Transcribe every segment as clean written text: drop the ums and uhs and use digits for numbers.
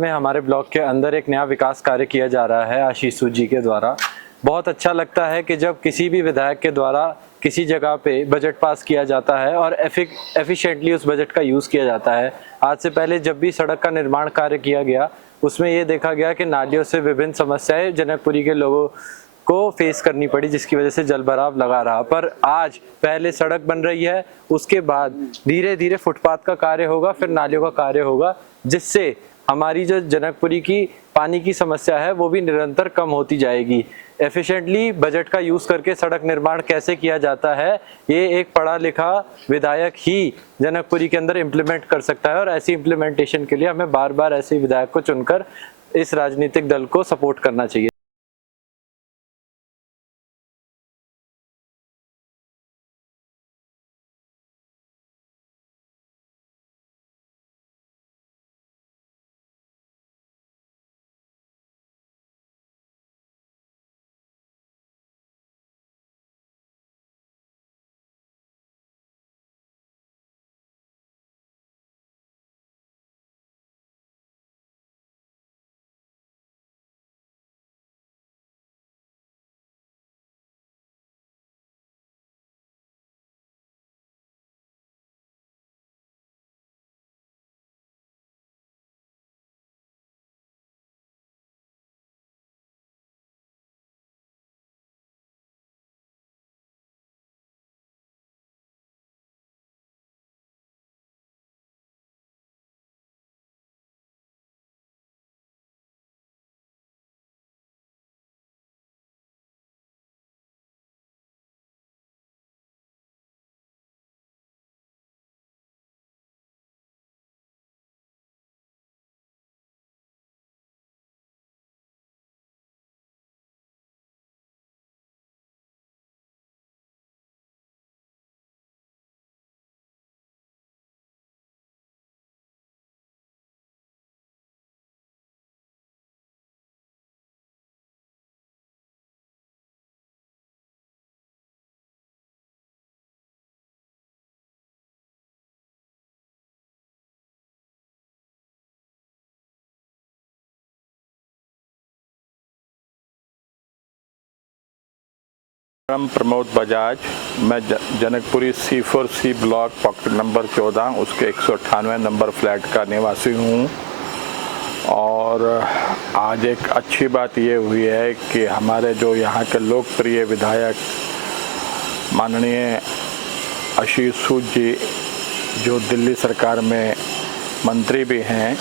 में हमारे ब्लॉक के अंदर एक नया विकास कार्य किया जा रहा है आशीष सूद जी के द्वारा। बहुत अच्छा लगता है कि जब किसी भी विधायक के द्वारा किसी जगह पे बजट पास किया जाता है और एफिशिएंटली उस बजट का यूज़ किया जाता है। आज से पहले जब भी सड़क का निर्माण कार्य किया गया उसमें ये देखा गया कि नालियों से विभिन्न समस्याएं जनकपुरी के लोगों को फेस करनी पड़ी, जिसकी वजह से जलभराव लगा रहा। पर आज पहले सड़क बन रही है, उसके बाद धीरे धीरे फुटपाथ का कार्य होगा, फिर नालियों का कार्य होगा, जिससे हमारी जो जनकपुरी की पानी की समस्या है वो भी निरंतर कम होती जाएगी। एफिशिएंटली बजट का यूज करके सड़क निर्माण कैसे किया जाता है ये एक पढ़ा लिखा विधायक ही जनकपुरी के अंदर इम्प्लीमेंट कर सकता है, और ऐसी इम्प्लीमेंटेशन के लिए हमें बार बार ऐसे विधायक को चुनकर इस राजनीतिक दल को सपोर्ट करना चाहिए। प्रमोद बजाज, मैं Janakpuri C4C block pocket number 14 उसके 198 नंबर फ्लैट का निवासी हूँ। और आज एक अच्छी बात ये हुई है कि हमारे जो यहाँ के लोकप्रिय विधायक माननीय आशीष सूद जी, जो दिल्ली सरकार में मंत्री भी हैं,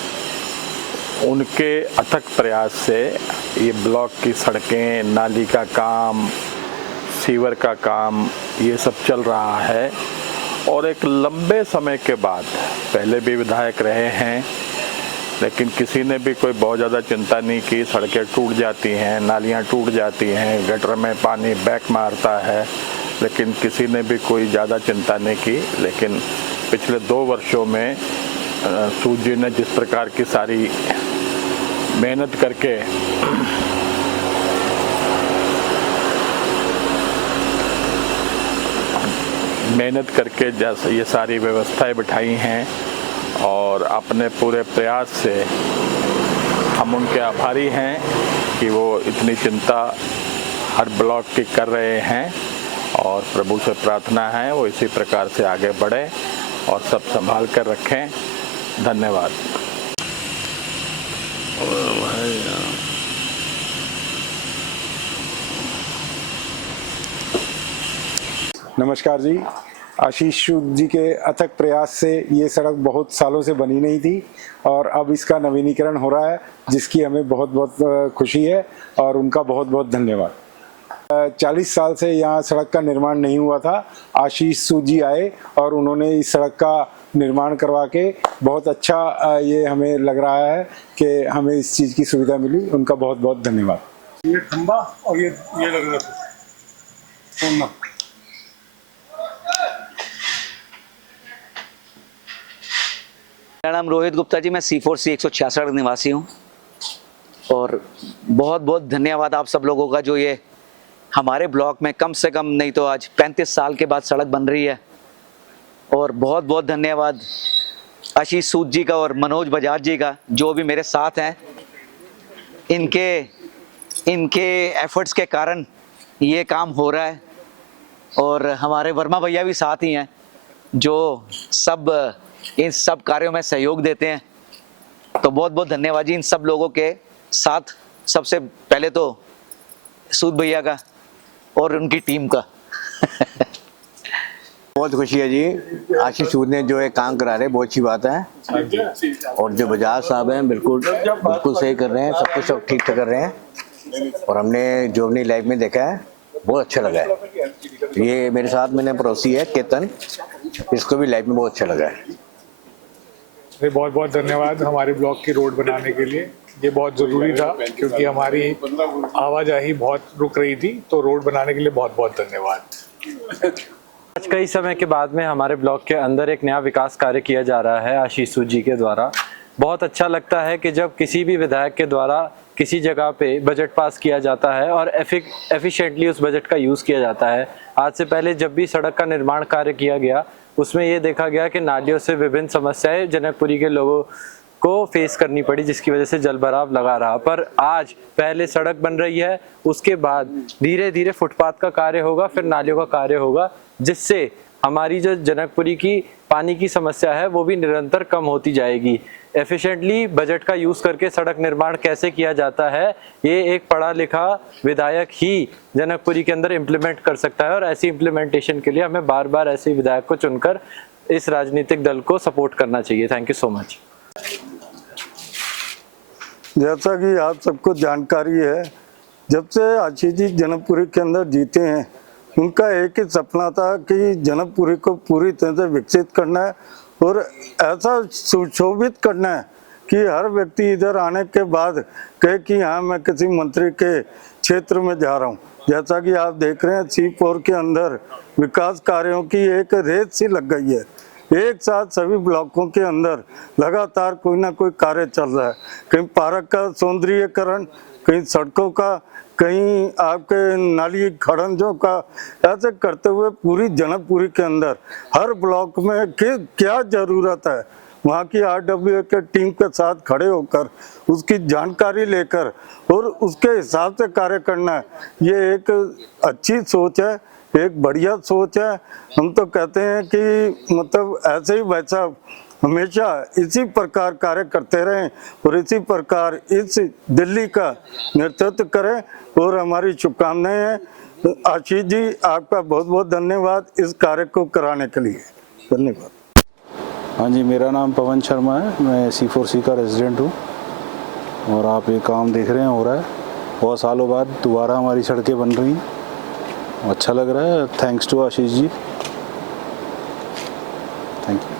उनके अथक प्रयास से ये ब्लॉक की सड़कें, नाली का काम, सीवर का काम, ये सब चल रहा है। और एक लंबे समय के बाद, पहले भी विधायक रहे हैं लेकिन किसी ने भी कोई बहुत ज़्यादा चिंता नहीं की। सड़कें टूट जाती हैं, नालियाँ टूट जाती हैं, गटर में पानी बैक मारता है, लेकिन किसी ने भी कोई ज़्यादा चिंता नहीं की। लेकिन पिछले 2 वर्षों में सूद जी ने जिस प्रकार की सारी मेहनत करके जैसे ये सारी व्यवस्थाएं बिठाई हैं, और अपने पूरे प्रयास से हम उनके आभारी हैं कि वो इतनी चिंता हर ब्लॉक की कर रहे हैं। और प्रभु से प्रार्थना है वो इसी प्रकार से आगे बढ़े और सब संभाल कर रखें। धन्यवाद। नमस्कार जी। आशीष सूद जी के अथक प्रयास से ये सड़क बहुत सालों से बनी नहीं थी और अब इसका नवीनीकरण हो रहा है, जिसकी हमें बहुत बहुत खुशी है और उनका बहुत बहुत धन्यवाद। 40 साल से यहाँ सड़क का निर्माण नहीं हुआ था। आशीष सूद जी आए और उन्होंने इस सड़क का निर्माण करवा के बहुत अच्छा ये हमें लग रहा है कि हमें इस चीज़ की सुविधा मिली। उनका बहुत बहुत धन्यवाद। ये खंबा और ये लग रहा था। मेरा नाम रोहित गुप्ता जी, मैं C4C 166 निवासी हूँ। और बहुत बहुत धन्यवाद आप सब लोगों का, जो ये हमारे ब्लॉक में कम से कम नहीं तो आज 35 साल के बाद सड़क बन रही है। और बहुत बहुत धन्यवाद आशीष सूद जी का और मनोज बजाज जी का, जो भी मेरे साथ हैं, इनके एफर्ट्स के कारण ये काम हो रहा है। और हमारे वर्मा भैया भी साथ ही हैं, जो इन सब कार्यों में सहयोग देते हैं। तो बहुत बहुत धन्यवाद जी इन सब लोगों के साथ, सबसे पहले तो सूद भैया का और उनकी टीम का। बहुत खुशी है जी, आशीष सूद ने जो ये काम करा रहे हैं बहुत अच्छी बात है। और जो बजाज साहब हैं बिल्कुल सही कर रहे हैं, सब कुछ सब ठीक ठाक कर रहे हैं। और हमने जो अपनी लाइफ में देखा है बहुत अच्छा लगा है। ये मेरे साथ मैंने पड़ोसी है केतन, इसको भी लाइफ में बहुत अच्छा लगा है। बहुत बहुत धन्यवाद हमारे ब्लॉक की रोड बनाने के लिए। ये बहुत ज़रूरी था क्योंकि हमारी आवाजाही बहुत रुक रही थी, तो रोड बनाने के लिए बहुत बहुत धन्यवाद। आज कई समय के बाद में हमारे ब्लॉक के अंदर एक नया विकास कार्य किया जा रहा है आशीष सूद जी के द्वारा। बहुत अच्छा लगता है कि जब किसी भी विधायक के द्वारा किसी जगह पे बजट पास किया जाता है और एफिशिएंटली उस बजट का यूज़ किया जाता है। आज से पहले जब भी सड़क का निर्माण कार्य किया गया, उसमें ये देखा गया कि नालियों से विभिन्न समस्याएं जनकपुरी के लोगों को फेस करनी पड़ी, जिसकी वजह से जलभराव लगा रहा। पर आज पहले सड़क बन रही है, उसके बाद धीरे धीरे फुटपाथ का कार्य होगा, फिर नालियों का कार्य होगा, जिससे हमारी जो जनकपुरी की पानी की समस्या है वो भी निरंतर कम होती जाएगी। एफिशिएंटली बजट का यूज़ करके सड़क निर्माण कैसे किया जाता है, ये एक पढ़ा लिखा विधायक ही जनकपुरी के अंदर इम्प्लीमेंट कर सकता है। और ऐसी इम्प्लीमेंटेशन के लिए हमें बार बार ऐसे विधायक को चुनकर इस राजनीतिक दल को सपोर्ट करना चाहिए। Thank you so much. जैसा कि आप सबको जानकारी है, जब से आशीष जी जनकपुरी के अंदर जीते हैं, उनका एक ही सपना था कि जनकपुरी को पूरी तरह से विकसित करना है और ऐसा सुशोभित करना है कि हर व्यक्ति इधर आने के बाद कहे कि हाँ मैं किसी मंत्री के क्षेत्र में जा रहा हूँ। जैसा कि आप देख रहे हैं, C4 के अंदर विकास कार्यों की एक रेस सी लग गई है। एक साथ सभी ब्लॉकों के अंदर लगातार कोई ना कोई कार्य चल रहा है। कहीं पार्क का सौंदर्यीकरण, कहीं सड़कों का, कहीं आपके नाली खड़ंजों का, ऐसे करते हुए पूरी जनकपुरी के अंदर हर ब्लॉक में क्या ज़रूरत है, वहाँ की RWA के टीम के साथ खड़े होकर उसकी जानकारी लेकर और उसके हिसाब से कार्य करना है। ये एक अच्छी सोच है, एक बढ़िया सोच है। हम तो कहते हैं कि मतलब ऐसे ही वैसा हमेशा इसी प्रकार कार्य करते रहें और इसी प्रकार इस दिल्ली का नेतृत्व करें और हमारी शुभकामनाएं हैं। आशीष जी, आपका बहुत बहुत धन्यवाद इस कार्य को कराने के लिए। धन्यवाद। हाँ जी, मेरा नाम पवन शर्मा है, मैं C4C का रेजिडेंट हूँ और आप ये काम देख रहे हैं हो रहा है। बहुत सालों बाद दोबारा हमारी सड़कें बन रही हैं, अच्छा लग रहा है। Thanks to Ashish ji, thank you.